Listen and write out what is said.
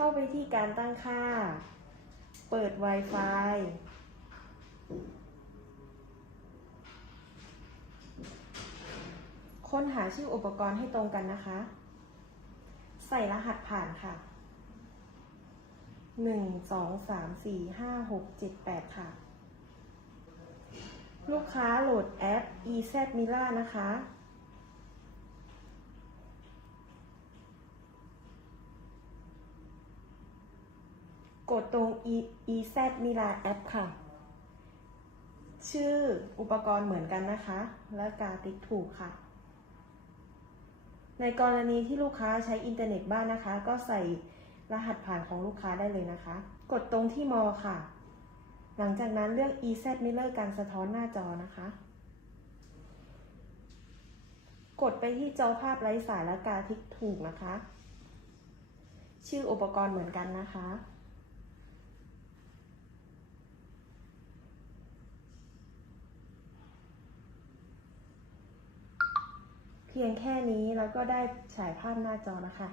เข้าไปที่การตั้งค่า เปิด Wi-Fi ค้นหาชื่ออุปกรณ์ให้ตรงกันนะคะ ใส่รหัสผ่านค่ะหนึ่งสองสามสี่ห้าหกเจ็ดแปดค่ะ ลูกค้าโหลดแอป EZ Mira นะคะ กดตรง E- EZ Mira App ค่ะ ชื่ออุปกรณ์เหมือนกันนะคะ และการติ๊กถูกค่ะ ในกรณีที่ลูกค้าใช้อินเทอร์เน็ตบ้านนะคะ ก็ใส่รหัสผ่านของลูกค้าได้เลยนะคะ กดตรงที่มอค่ะ หลังจากนั้นเลือก EZ Mirror การสะท้อนหน้าจอนะคะ กดไปที่จอภาพไร้สายและกาทิกถูกนะคะ ชื่ออุปกรณ์เหมือนกันนะคะ เพียงแค่นี้แล้วก็ได้ฉายภาพหน้าจอนะคะ